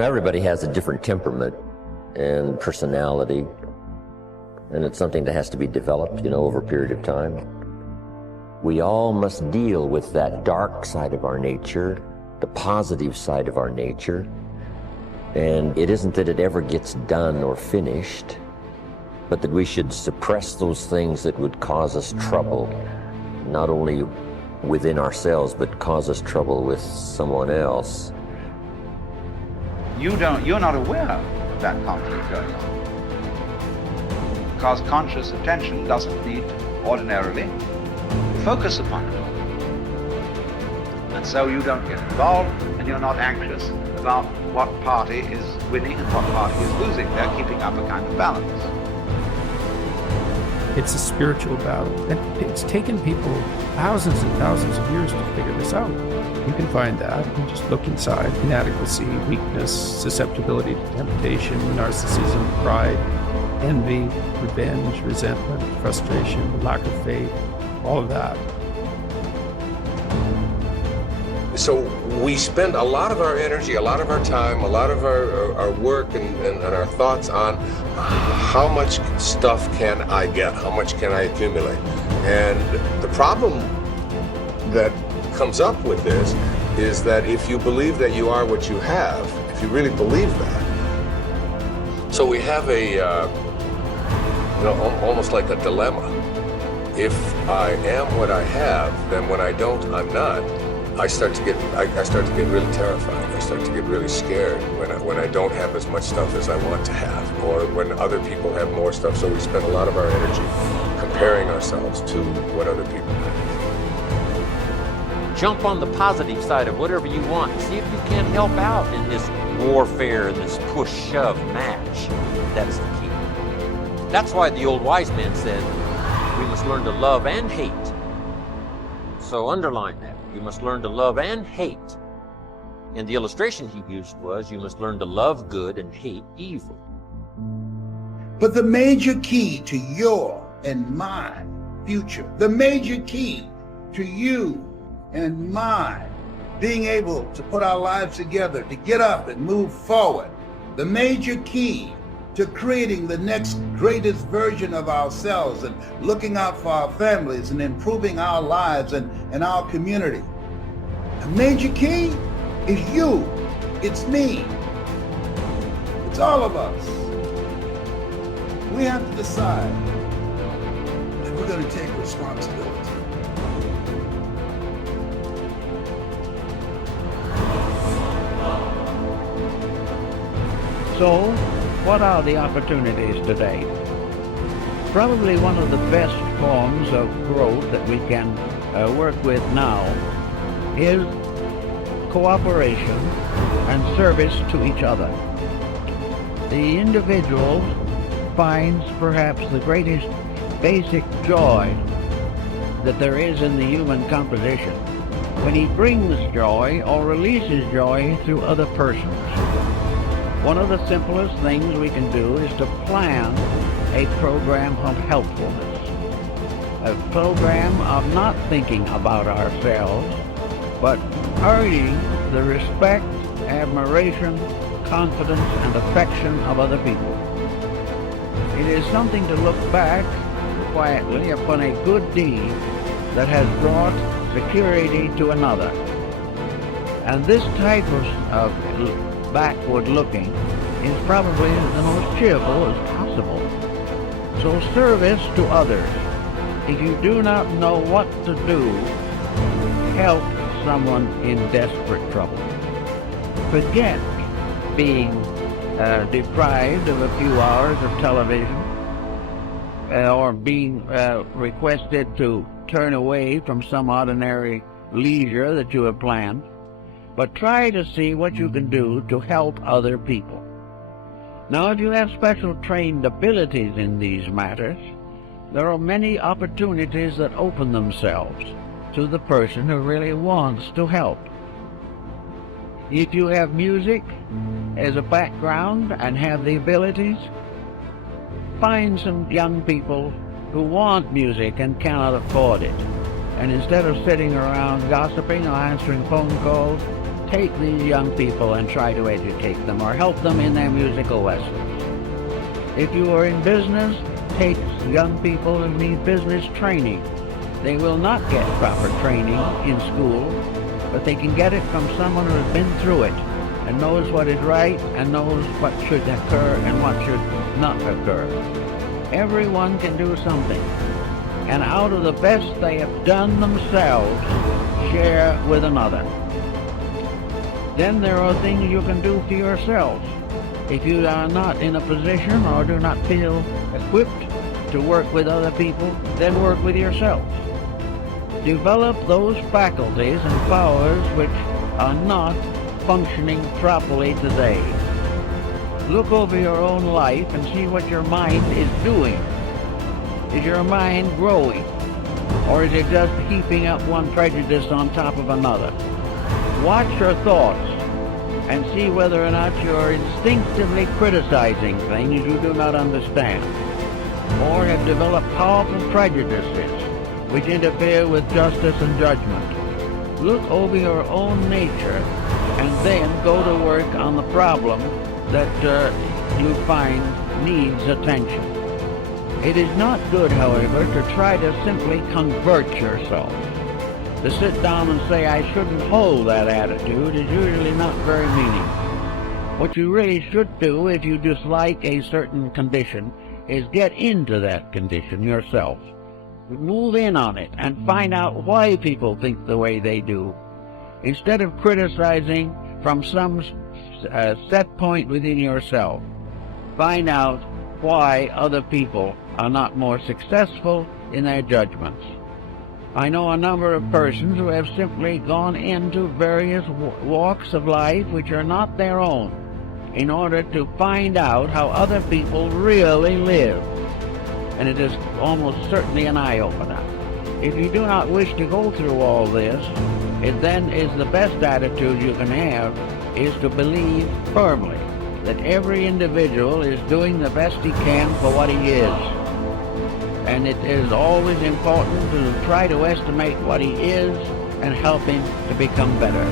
Everybody has a different temperament and personality, and it's something that has to be developed, over a period of time. We all must deal with that dark side of our nature, the positive side of our nature, and it isn't that it ever gets done or finished, but that we should suppress those things that would cause us trouble, not only within ourselves, but cause us trouble with someone else. You're not aware of that conflict going on, because conscious attention doesn't need ordinarily focus upon it. And so you don't get involved, and you're not anxious about what party is winning and what party is losing. They're keeping up a kind of balance. It's a spiritual battle, and it's taken people thousands and thousands of years to figure this out. You can find that. You just look inside. Inadequacy, weakness, susceptibility to temptation, narcissism, pride, envy, revenge, resentment, frustration, lack of faith, all of that. So we spend a lot of our energy, a lot of our time, a lot of our work and our thoughts on how much stuff can I get, how much can I accumulate. And the problem that comes up with this is that if you believe that you are what you have, if you really believe that, so we have almost like a dilemma. If I am what I have, then when I don't, I'm not. I start to get really terrified. I start to get really scared when I don't have as much stuff as I want to have, or when other people have more stuff. So we spend a lot of our energy comparing ourselves to what other people have. Jump on the positive side of whatever you want. See if you can help out in this warfare, this push-shove match. That's the key. That's why the old wise man said, we must learn to love and hate. So underline that. You must learn to love and hate. And the illustration he used was, you must learn to love good and hate evil. But the major key to your and my future, the major key to you and mine being able to put our lives together, to get up and move forward, the major key to creating the next greatest version of ourselves and looking out for our families and improving our lives and our community. The major key is you. It's me. It's all of us. We have to decide that we're going to take responsibility. So, what are the opportunities today? Probably one of the best forms of growth that we can work with now is cooperation and service to each other. The individual finds perhaps the greatest basic joy that there is in the human composition when he brings joy or releases joy through other persons. One of the simplest things we can do is to plan a program of helpfulness, a program of not thinking about ourselves, but earning the respect, admiration, confidence, and affection of other people. It is something to look back quietly upon a good deed that has brought security to another. And this type of backward looking is probably the most cheerful as possible. So service to others. If you do not know what to do, help someone in desperate trouble. Forget being deprived of a few hours of television or being requested to turn away from some ordinary leisure that you have planned. But try to see what you can do to help other people. Now, if you have special trained abilities in these matters, there are many opportunities that open themselves to the person who really wants to help. If you have music as a background and have the abilities, find some young people who want music and cannot afford it. And instead of sitting around gossiping or answering phone calls, take these young people and try to educate them or help them in their musical lessons. If you are in business, take young people who need business training. They will not get proper training in school, but they can get it from someone who has been through it and knows what is right and knows what should occur and what should not occur. Everyone can do something, and out of the best they have done themselves, share with another. Then there are things you can do for yourselves. If you are not in a position or do not feel equipped to work with other people, then work with yourselves. Develop those faculties and powers which are not functioning properly today. Look over your own life and see what your mind is doing. Is your mind growing? Or is it just heaping up one prejudice on top of another? Watch your thoughts and see whether or not you're instinctively criticizing things you do not understand, or have developed powerful prejudices which interfere with justice and judgment. Look over your own nature and then go to work on the problem that you find needs attention. It is not good, however, to try to simply convert yourself. To sit down and say, I shouldn't hold that attitude, is usually not very meaningful. What you really should do if you dislike a certain condition is get into that condition yourself. Move in on it and find out why people think the way they do. Instead of criticizing from some set point within yourself, find out why other people are not more successful in their judgments. I know a number of persons who have simply gone into various walks of life which are not their own in order to find out how other people really live. And it is almost certainly an eye-opener. If you do not wish to go through all this, it then is the best attitude you can have is to believe firmly that every individual is doing the best he can for what he is. And it is always important to try to estimate what he is and help him to become better.